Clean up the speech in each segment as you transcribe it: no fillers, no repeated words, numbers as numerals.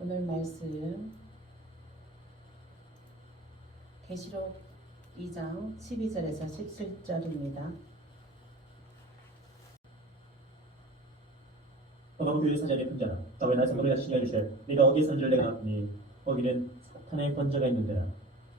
오늘 말씀 계시록 2장 12절에서 17절입니다. 너가 교회 사자의 분자라 너의 나 성도를 하시니 알리시되 네가 어디에 산지를 내가 봤니 거기는 사탄의 권자가 있는데라.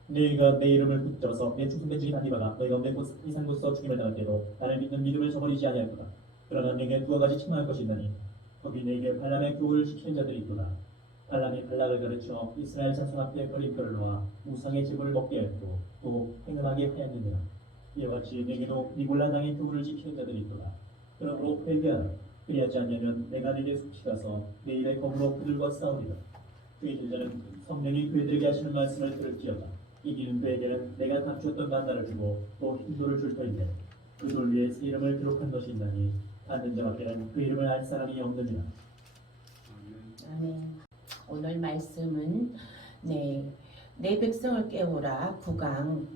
너희가 내 이름을 붙들어서 내 충성된 다니바가 너희가 없는 곳 이상 곳서 죽임을 당할 때도 나를 믿는 믿음을 저버리지 아니할 거다. 그러나 네게 두어 가지 책망할 것이 있나니 거기 네게 발람의 교훈을 지키는 자들이 있도다. 발람이 발락을 가르쳐 이스라엘 자손 앞에 거림돌을 놓아 우상의 제물을 먹게 했고 또 행음하게 하였느니라. 이와 같이 네게도 니골라 당의 교훈을 지키는 자들이 있도다. 그러므로 회개하라. 그리하지 않으면 내가 네게 숙시가서 내 일에 검으로 그들과 싸우리라. 그의 제자는 성령이 그들에게 하시는 말씀을 들을지어다. 이기는 그에게는 내가 감추었던 만나를 주고 또 흰돌을 줄 터인데 그 돌 위에 새 이름을 기록한 것이 있나니 받는 자밖에는 그 이름을 알 사람이 없느니라. 아멘. 오늘 말씀은 내 백성을 깨우라 9강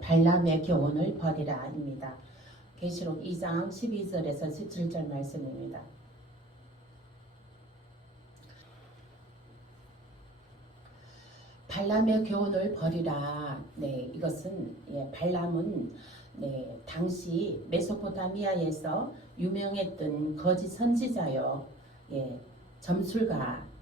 발람의 교훈을 버리라입니다. 계시록 2장 12절에서 17절 말씀입니다. 발람의 교훈을 버리라. 이것은 발람은 당시 메소포타미아에서 유명했던 거짓 선지자요, 점술가였습니다.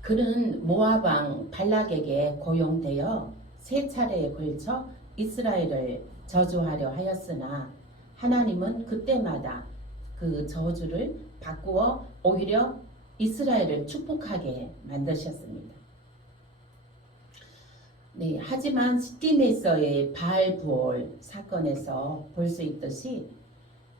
그는 모압 왕 발락에게 고용되어 세 차례에 걸쳐 이스라엘을 저주하려 하였으나 하나님은 그때마다 그 저주를 바꾸어 오히려 이스라엘을 축복하게 만드셨습니다. 하지만 스팀에서의 바알부올 사건에서 볼 수 있듯이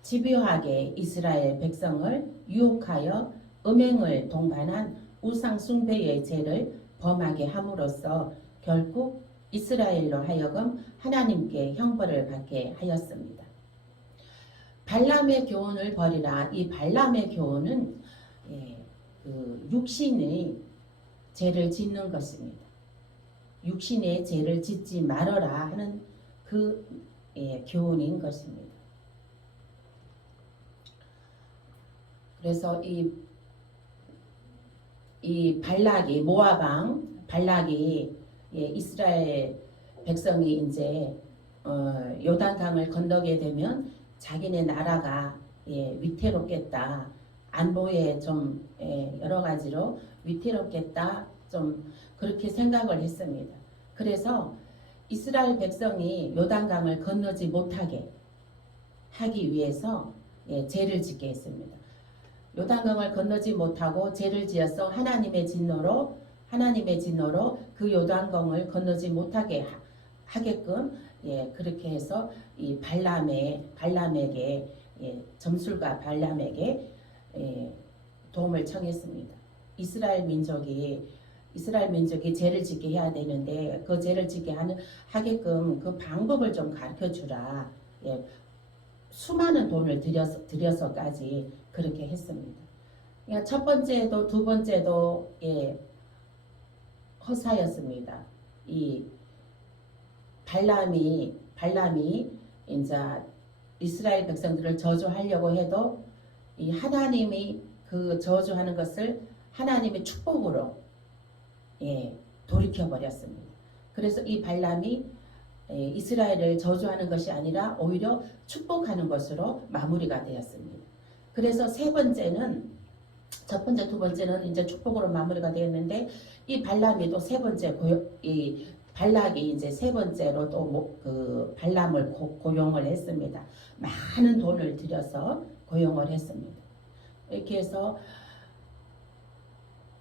집요하게 이스라엘 백성을 유혹하여 음행을 동반한 우상 숭배의 죄를 범하게 함으로써 결국 이스라엘로 하여금 하나님께 형벌을 받게 하였습니다. 발람의 교훈을 버리라. 이 발람의 교훈은 육신의 죄를 짓는 것입니다. 육신의 죄를 짓지 말아라 하는 그 교훈인 것입니다. 그래서 이 발락이 모압 왕 발락이 이스라엘 백성이 이제 요단강을 건너게 되면 자기네 나라가 위태롭겠다, 안보에 좀 여러 가지로 위태롭겠다, 좀 그렇게 생각을 했습니다. 그래서 이스라엘 백성이 요단강을 건너지 못하게 하기 위해서 죄를 짓게 했습니다. 요단강을 건너지 못하고 죄를 지어서 하나님의 진노로 그 요단강을 건너지 못하게 하게끔 그렇게 해서 이 발람에게 점술가 발람에게 도움을 청했습니다. 이스라엘 민족이 죄를 짓게 해야 되는데 그 죄를 짓게 하게끔 그 방법을 좀 가르쳐 주라. 수많은 돈을 들여서까지 그렇게 했습니다. 그러니까 첫 번째도 두 번째도 허사였습니다. 이 발람이 이제 이스라엘 백성들을 저주하려고 해도 이 하나님이 그 저주하는 것을 하나님의 축복으로 돌이켜 버렸습니다. 그래서 이 발람이 이스라엘을 저주하는 것이 아니라 오히려 축복하는 것으로 마무리가 되었습니다. 그래서 첫 번째, 두 번째는 이제 축복으로 마무리가 되었는데 이 발람이 또 세 번째 발락이 이제 세 번째로 또 그 발람을 고용을 했습니다. 많은 돈을 들여서 고용을 했습니다. 이렇게 해서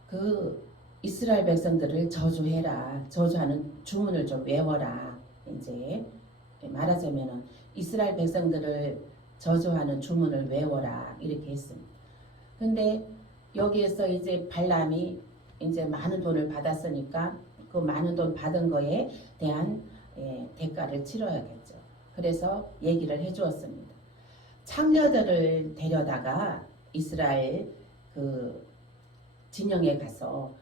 그 이스라엘 백성들을 저주해라, 저주하는 주문을 좀 외워라. 이제 말하자면은 이스라엘 백성들을 저주하는 주문을 외워라 이렇게 했습니다. 근데 여기에서 이제 발람이 이제 많은 돈을 받았으니까 그 많은 돈 받은 거에 대한 대가를 치러야겠죠. 그래서 얘기를 해주었습니다. 창녀들을 데려다가 이스라엘 그 진영에 가서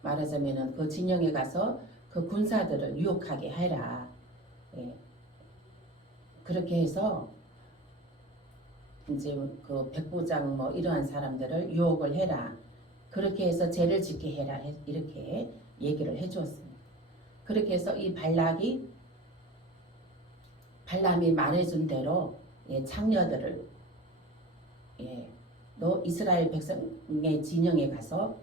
말하자면은 그 진영에 가서 그 군사들을 유혹하게 해라. 그렇게 해서 이제 그 백부장 뭐 이러한 사람들을 유혹을 해라. 그렇게 해서 죄를 짓게 해라. 이렇게 얘기를 해주었습니다. 그렇게 해서 이 발람이 말해준 대로 창녀들을 너 이스라엘 백성의 진영에 가서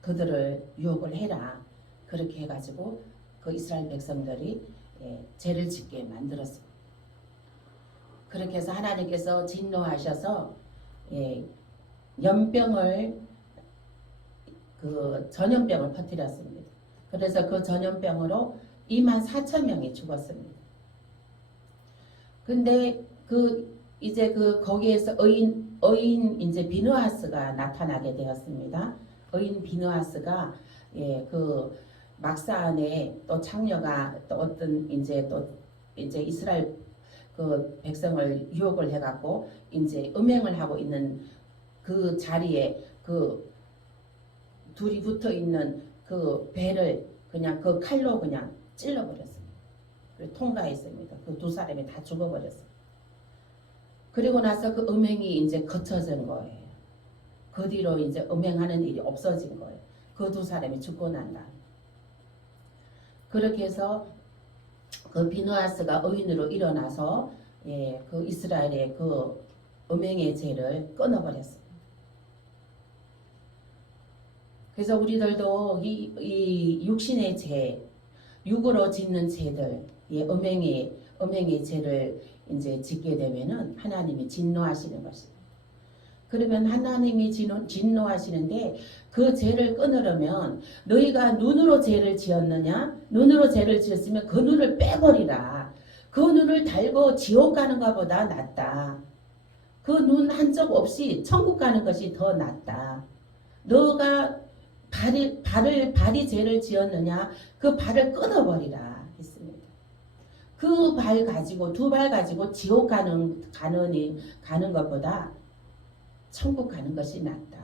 그들을 유혹을 해라. 그렇게 해가지고 그 이스라엘 백성들이 죄를 짓게 만들었습니다. 그렇게 해서 하나님께서 진노하셔서 연병을 그 전염병을 퍼뜨렸습니다. 그래서 그 전염병으로 24,000명이 죽었습니다. 근데 이제 거기에서 의인 이제 비느하스가 나타나게 되었습니다. 의인 비느하스가 그 막사 안에 또 창녀가 또 어떤 이제 이스라엘 그 백성을 유혹을 해갖고 이제 음행을 하고 있는 그 자리에 그 둘이 붙어 있는 그 배를 그냥 그 칼로 그냥 찔러버렸습니다. 그리고 통과했습니다. 그 두 사람이 다 죽어버렸어요. 그리고 나서 그 음행이 이제 거쳐진 거예요. 그 뒤로 이제 음행하는 일이 없어진 거예요. 그 두 사람이 죽고 난 다음. 그렇게 해서 그 비느하스가 의인으로 일어나서 그 이스라엘의 그 음행의 죄를 끊어버렸습니다. 그래서 우리들도 이 육신의 죄, 육으로 짓는 죄들, 음행의 죄를 이제 짓게 되면은 하나님이 진노하시는 것입니다. 그러면 하나님이 진노하시는데 그 죄를 끊으려면 너희가 눈으로 죄를 지었느냐? 눈으로 죄를 지었으면 그 눈을 빼버리라. 그 눈을 달고 지옥 가는 것보다 낫다. 그 눈 한쪽 없이 천국 가는 것이 더 낫다. 너가 발이 죄를 지었느냐? 그 발을 끊어버리라 했습니다. 그 발 가지고 두 발 가지고 지옥 가는 것보다 천국 가는 것이 낫다.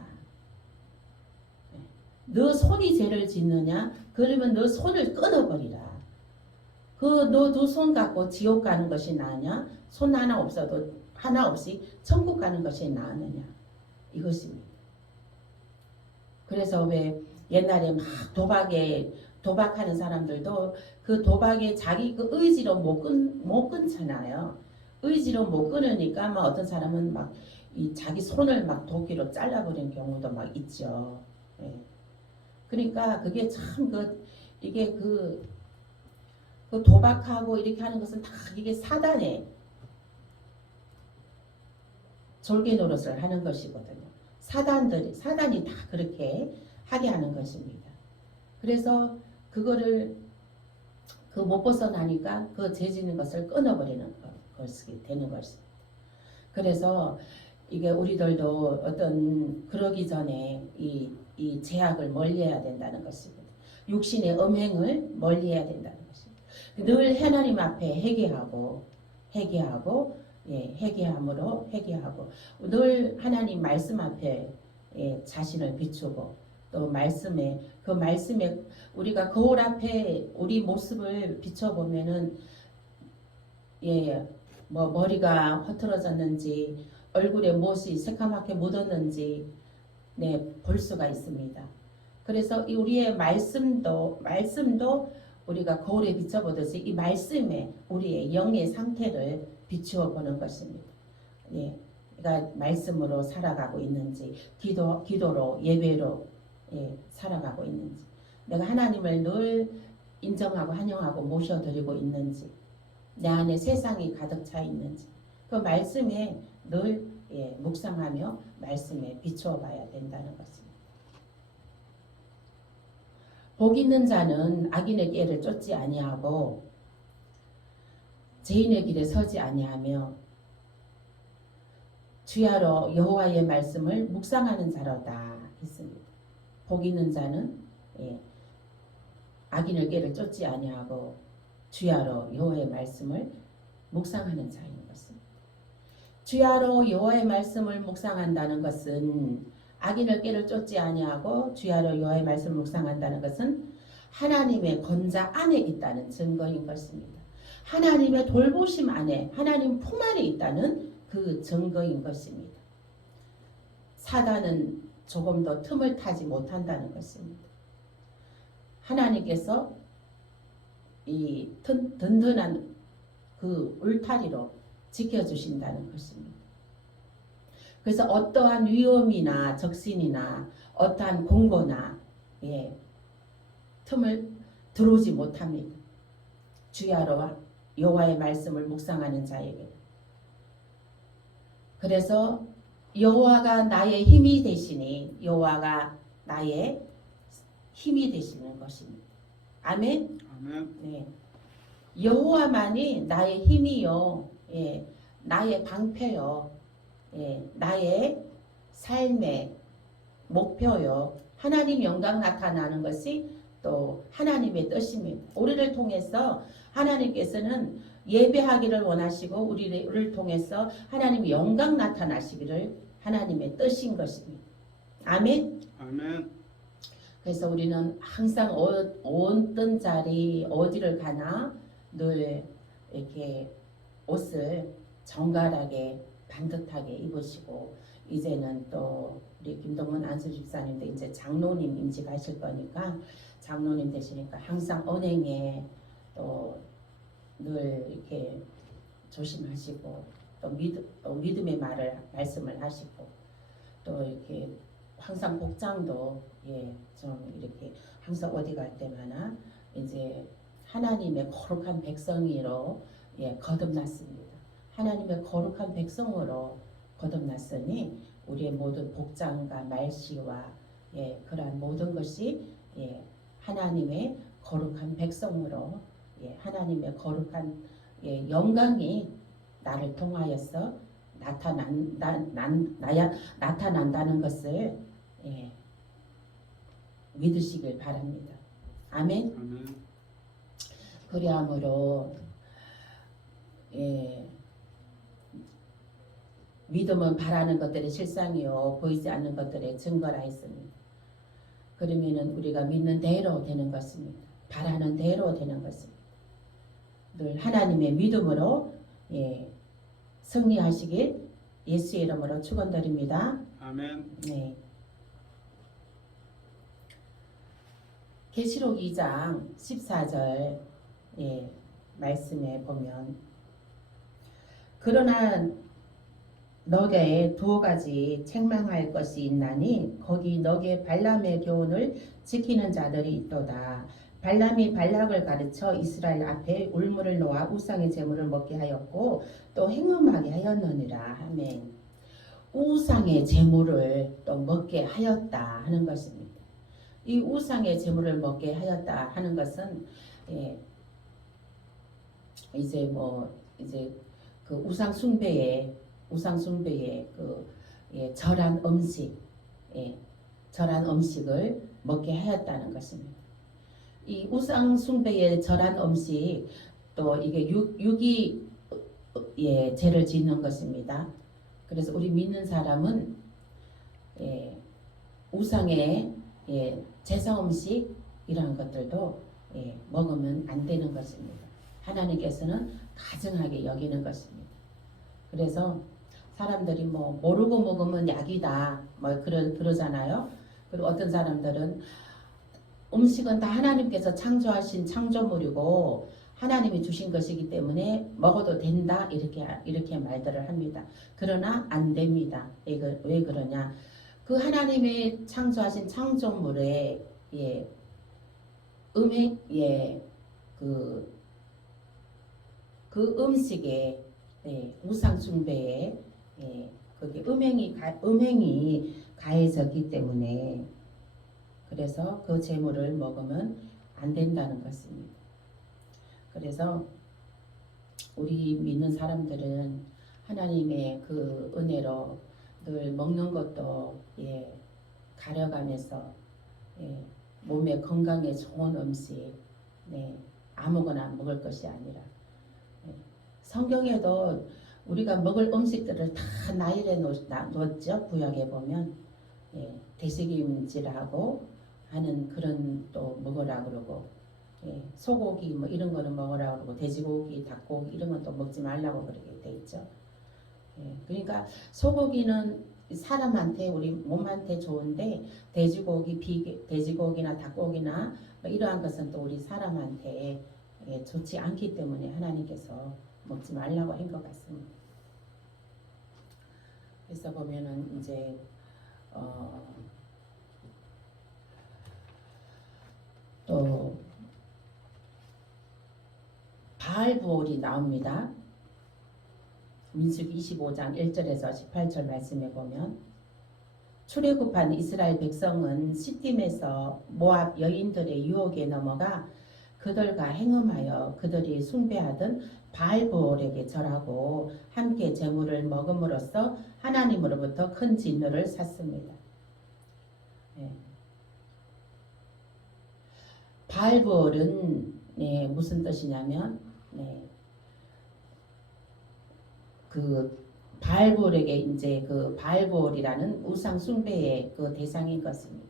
너 손이 죄를 짓느냐? 그러면 너 손을 끊어버리라. 너 두 손 갖고 지옥 가는 것이 나으냐? 손 하나 없어도 하나 없이 천국 가는 것이 나으느냐? 이것입니다. 그래서 왜 옛날에 막 도박하는 사람들도 그 도박에 자기 그 의지로 못 끊잖아요. 의지로 못 끊으니까 막 어떤 사람은 막 이 자기 손을 막 도끼로 잘라버리는 경우도 막 있죠. 그러니까 그게 참 이게 그 도박하고 이렇게 하는 것은 다 이게 사단의 졸개 노릇을 하는 것이거든요. 사단이 다 그렇게 하게 하는 것입니다. 그래서 그거를 못 벗어나니까 그 죄 짓는 것을 끊어버리는 것이 되는 것입니다. 그래서 이게 우리들도 그러기 전에 이 죄악을 멀리해야 된다는 것입니다. 육신의 음행을 멀리해야 된다는 것입니다. 늘 하나님 앞에 회개하고 늘 하나님 말씀 앞에 자신을 비추고 또 말씀에 우리가 거울 앞에 우리 모습을 비춰보면은 뭐 머리가 허틀어졌는지 얼굴에 무엇이 새카맣게 묻었는지 볼 수가 있습니다. 그래서 우리의 말씀도 우리가 거울에 비춰보듯이 이 말씀에 우리의 영의 상태를 비추어 보는 것입니다. 그러니까 말씀으로 살아가고 있는지 기도로 예배로 살아가고 있는지 내가 하나님을 늘 인정하고 환영하고 모셔드리고 있는지 내 안에 세상이 가득 차 있는지 그 말씀에 늘 묵상하며 말씀에 비추어 봐야 된다는 것입니다. 복 있는 자는 악인의 꾀를 쫓지 아니하고 죄인의 길에 서지 아니하며 주야로 여호와의 말씀을 묵상하는 자로다 했습니다. 복 있는 자는 악인의 꾀를 쫓지 아니하고 주야로 여호와의 말씀을 묵상하는 자인 것입니다. 주야로 여호와의 말씀을 묵상한다는 것은 악인의 꾀를 쫓지 아니하고 주야로 여호와의 말씀을 묵상한다는 것은 하나님의 권자 안에 있다는 증거인 것입니다. 하나님의 돌보심 안에 하나님 품 안에 있다는 그 증거인 것입니다. 사단은 조금 더 틈을 타지 못한다는 것입니다. 하나님께서 이 든든한 그 울타리로 지켜주신다는 것입니다. 그래서 어떠한 위험이나 적신이나 어떠한 공고나 틈을 들어오지 못합니다. 주야로와 여호와의 말씀을 묵상하는 자에게. 그래서 여호와가 나의 힘이 되시니 여호와가 나의 힘이 되시는 것입니다. 아멘. 아멘. 네. 여호와만이 나의 힘이요, 나의 방패요, 나의 삶의 목표요. 하나님 영광 나타나는 것이 또 하나님의 뜻입니다. 우리를 통해서 하나님께서는 예배하기를 원하시고 우리를 통해서 하나님의 영광 나타나시기를 하나님의 뜻인 것입니다. 아멘. 아멘. 그래서 우리는 항상 어떤 자리 어디를 가나 늘 이렇게 옷을 정갈하게 반듯하게 입으시고, 이제는 또 우리 김동문 안수 집사님도 이제 장로님 임직하실 거니까 장로님 되시니까 항상 언행에 또 늘 이렇게 조심하시고 또 믿음의 말씀을 하시고 또 이렇게 항상 복장도 좀 이렇게 항상 어디 갈 때마다 이제 하나님의 거룩한 백성으로 거듭났습니다. 하나님의 거룩한 백성으로 거듭났으니 우리의 모든 복장과 말씨와 그러한 모든 것이 하나님의 거룩한 백성으로 하나님의 거룩한 영광이 나를 통하여서 나타난다는 것을 믿으시길 바랍니다. 아멘. 아멘. 그리함으로 믿음은 바라는 것들의 실상이요 보이지 않는 것들의 증거라 했습니다. 그러면은 우리가 믿는 대로 되는 것입니다. 바라는 대로 되는 것입니다. 늘 하나님의 믿음으로 승리하시길 예수의 이름으로 축원드립니다. 아멘. 네. 계시록 2장 14절 말씀에 보면, 그러나 너게 두 가지 책망할 것이 있나니 거기 너게 발람의 교훈을 지키는 자들이 있도다. 발람이 발락을 가르쳐 이스라엘 앞에 울물을 놓아 우상의 제물을 먹게 하였고 또 행음하게 하였느니라. 아멘. 우상의 제물을 또 먹게 하였다 하는 것입니다. 이 우상의 제물을 먹게 하였다 하는 것은 이제 그 우상 숭배의 그 절한 음식을 먹게 하였다는 것입니다. 이 우상 숭배의 절한 음식, 또 이게 육이 죄를 짓는 것입니다. 그래서 우리 믿는 사람은 우상의 제사 음식 이러한 것들도 먹으면 안 되는 것입니다. 하나님께서는 가증하게 여기는 것입니다. 그래서 사람들이 모르고 먹으면 약이다 그러잖아요. 그리고 어떤 사람들은 음식은 다 하나님께서 창조하신 창조물이고 하나님이 주신 것이기 때문에 먹어도 된다 이렇게 말들을 합니다. 그러나 안 됩니다. 왜 그러냐? 그 하나님의 창조하신 창조물에 그 음식에 우상 숭배에 그게 음행이 가해졌기 때문에, 그래서 그 제물을 먹으면 안 된다는 것입니다. 그래서 우리 믿는 사람들은 하나님의 그 은혜로 늘 먹는 것도 가려가면서 몸에 건강에 좋은 음식 아무거나 먹을 것이 아니라, 성경에도 우리가 먹을 음식들을 다 나열해 놓았죠. 구약에 보면 되새김질하고 하는 그런 또 먹으라 그러고, 소고기 이런 거는 먹으라 그러고 돼지고기, 닭고기 이런 건 또 먹지 말라고 그렇게 돼 있죠. 그러니까 소고기는 사람한테 우리 몸한테 좋은데 돼지고기나 닭고기나 뭐 이러한 것은 또 우리 사람한테 좋지 않기 때문에 하나님께서 먹지 말라고 한 것 같습니다. 그래서 보면은 이제 또 바알보올이 나옵니다. 민수기 25장 1절에서 18절 말씀에 보면 출애굽한 이스라엘 백성은 시딤에서 모압 여인들의 유혹에 넘어가 그들과 행음하여 그들이 숭배하던 바알보올에게 절하고 함께 제물을 먹음으로써 하나님으로부터 큰 진노를 샀습니다. 바알보올은 무슨 뜻이냐면 그 바알보올에게 이제 그 바알보올이라는 우상 숭배의 그 대상인 것입니다.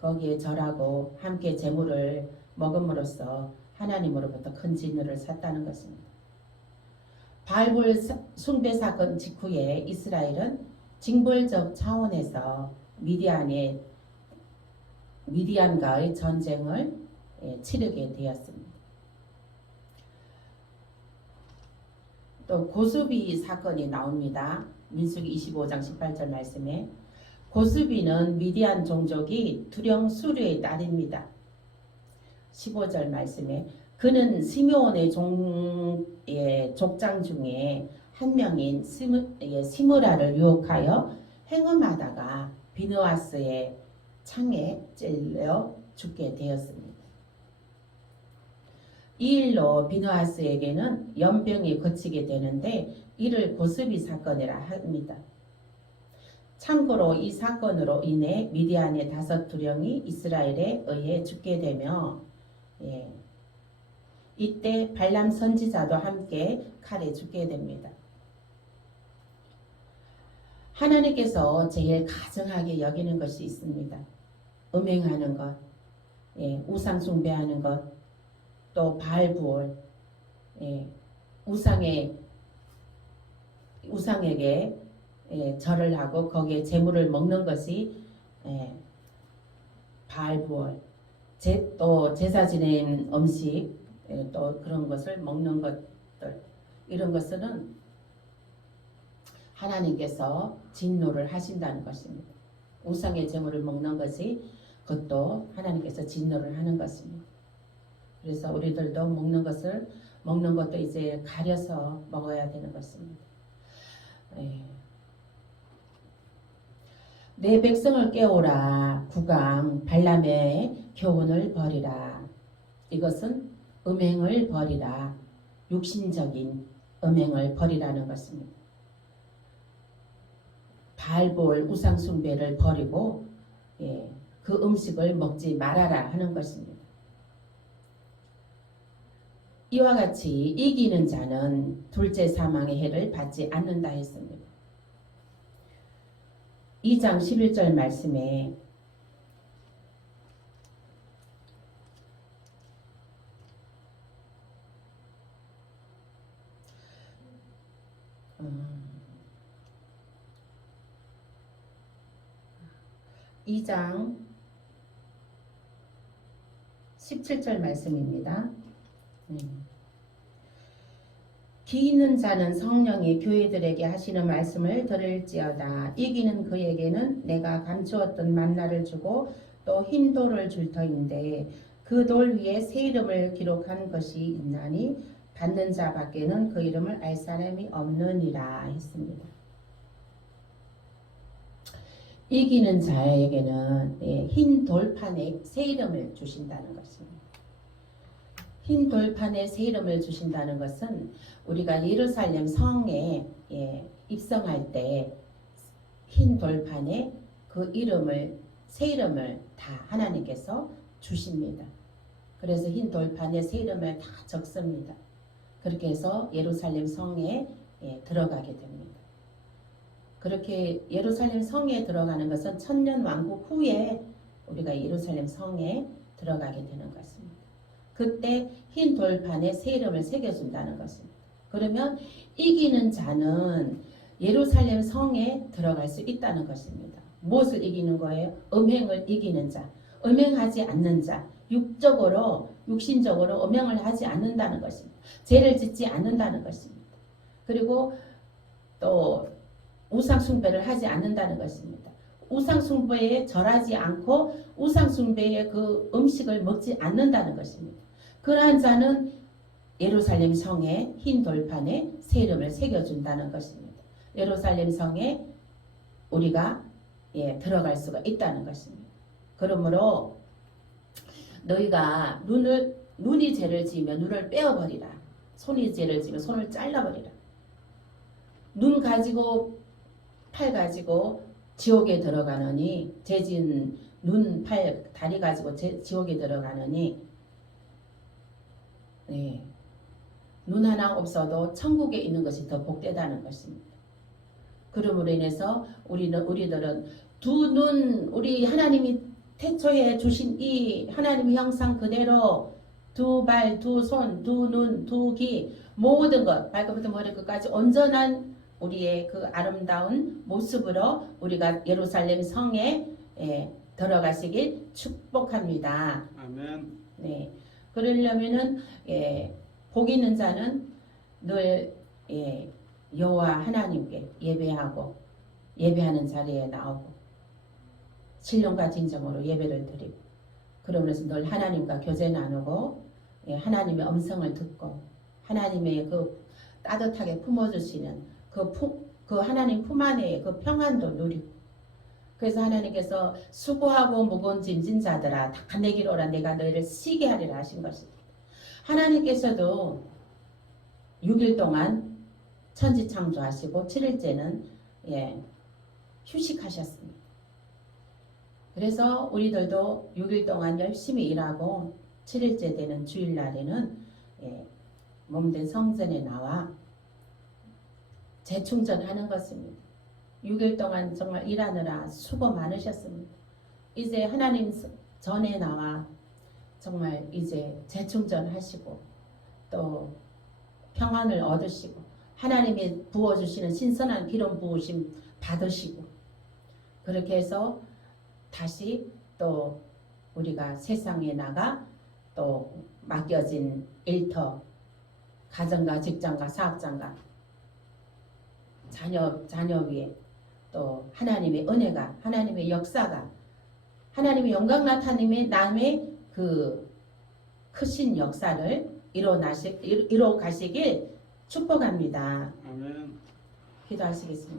거기에 절하고 함께 제물을 먹음으로써 하나님으로부터 큰 진노를 샀다는 것입니다. 바알보올 숭배 사건 직후에 이스라엘은 징벌적 차원에서 미디안과의 전쟁을 치르게 되었습니다. 또 고수비 사건이 나옵니다. 민수기 25장 18절 말씀에 고수비는 미디안 종족이 두령 수르의 딸입니다. 15절 말씀에 그는 시므온의 족장 중에 한 명인 시므라를 유혹하여 행음하다가 비느하스의 창에 찔려 죽게 되었습니다. 이 일로 비느하스에게는 연병이 거치게 되는데 이를 고수비 사건이라 합니다. 참고로 이 사건으로 인해 미디안의 5 두령이 이스라엘에 의해 죽게 되며 이때 발람 선지자도 함께 칼에 죽게 됩니다. 하나님께서 제일 가증하게 여기는 것이 있습니다. 음행하는 것, 우상 숭배하는 것, 또 바알부올, 우상에게 절을 하고 거기에 제물을 먹는 것이 바알부올, 또 제사 지낸 음식, 또 그런 것을 먹는 것들, 이런 것은 하나님께서 진노를 하신다는 것입니다. 우상의 제물을 먹는 것이 그것도 하나님께서 진노를 하는 것입니다. 그래서 우리들도 먹는 것도 이제 가려서 먹어야 되는 것입니다. 내 백성을 깨우라. 구강 발람의 교훈을 버리라. 이것은 음행을 버리라. 육신적인 음행을 버리라는 것입니다. 바알보올 우상 숭배를 버리고 그 음식을 먹지 말아라 하는 것입니다. 이와 같이 이기는 자는 둘째 사망의 해를 받지 않는다 했습니다. 2장 11절 말씀에 이 장 17절 말씀입니다. 기 있는 자는 성령이 교회들에게 하시는 말씀을 들을지어다. 이기는 그에게는 내가 감추었던 만나를 주고 또 흰 돌을 줄 터인데 그 돌 위에 새 이름을 기록한 것이 있나니 받는 자 밖에는 그 이름을 알 사람이 없느니라 했습니다. 이기는 자에게는 흰 돌판에 새 이름을 주신다는 것입니다. 흰 돌판에 새 이름을 주신다는 것은 우리가 예루살렘 성에 입성할 때 흰 돌판에 그 이름을 새 이름을 다 하나님께서 주십니다. 그래서 흰 돌판에 새 이름을 다 적습니다. 그렇게 해서 예루살렘 성에 들어가게 됩니다. 그렇게 예루살렘 성에 들어가는 것은 천년 왕국 후에 우리가 예루살렘 성에 들어가게 되는 것입니다. 그때 흰 돌판에 새 이름을 새겨준다는 것입니다. 그러면 이기는 자는 예루살렘 성에 들어갈 수 있다는 것입니다. 무엇을 이기는 거예요? 음행을 이기는 자, 음행하지 않는 자, 육신적으로 음행을 하지 않는다는 것입니다. 죄를 짓지 않는다는 것입니다. 그리고 또 우상숭배를 하지 않는다는 것입니다. 우상숭배에 절하지 않고 우상숭배의 그 음식을 먹지 않는다는 것입니다. 그러한 자는 예루살렘 성의 흰 돌판에 새 이름을 새겨준다는 것입니다. 예루살렘 성에 우리가 들어갈 수가 있다는 것입니다. 그러므로 너희가 눈이 죄를 지으면 눈을 빼어버리라. 손이 죄를 지으면 손을 잘라버리라. 눈 가지고 팔 가지고 지옥에 들어가느니 죄진 눈, 팔, 다리 가지고 지옥에 들어가느니 눈 하나 없어도 천국에 있는 것이 더 복되다는 것입니다. 그러므로 인해서 우리들은 두 눈, 우리 하나님이 태초에 주신 이 하나님의 형상 그대로 두 발, 두 손, 두 눈, 두 귀 모든 것 발끝부터 머리끝까지 온전한 우리의 그 아름다운 모습으로 우리가 예루살렘 성에 들어가시길 축복합니다. 아멘. 네, 그러려면은 복 있는 자는 늘 여호와 하나님께 예배하는 자리에 나오고 신령과 진정으로 예배를 드리고 그러면서 늘 하나님과 교제 나누고 하나님의 음성을 듣고 하나님의 그 따뜻하게 품어주시는 그 하나님 품 안에 그 평안도 누리고 그래서 하나님께서 수고하고 무거운 짐진 자들아 다 내게로 오라 내가 너희를 쉬게 하리라 하신 것입니다. 하나님께서도 6일 동안 천지 창조하시고 7일째는 휴식하셨습니다. 그래서 우리들도 6일 동안 열심히 일하고 7일째 되는 주일날에는 몸된 성전에 나와 재충전하는 것입니다. 6일 동안 정말 일하느라 수고 많으셨습니다. 이제 하나님 전에 나와 정말 이제 재충전하시고 또 평안을 얻으시고 하나님이 부어주시는 신선한 기름 부으심 받으시고 그렇게 해서 다시 또 우리가 세상에 나가 또 맡겨진 일터 가정과 직장과 사업장과 자녀 위에 또 하나님의 은혜가 하나님의 역사가 하나님의 영광 나타님의 남의 그 크신 역사를 이뤄 가시길 축복합니다. 아멘. 기도하시겠습니다.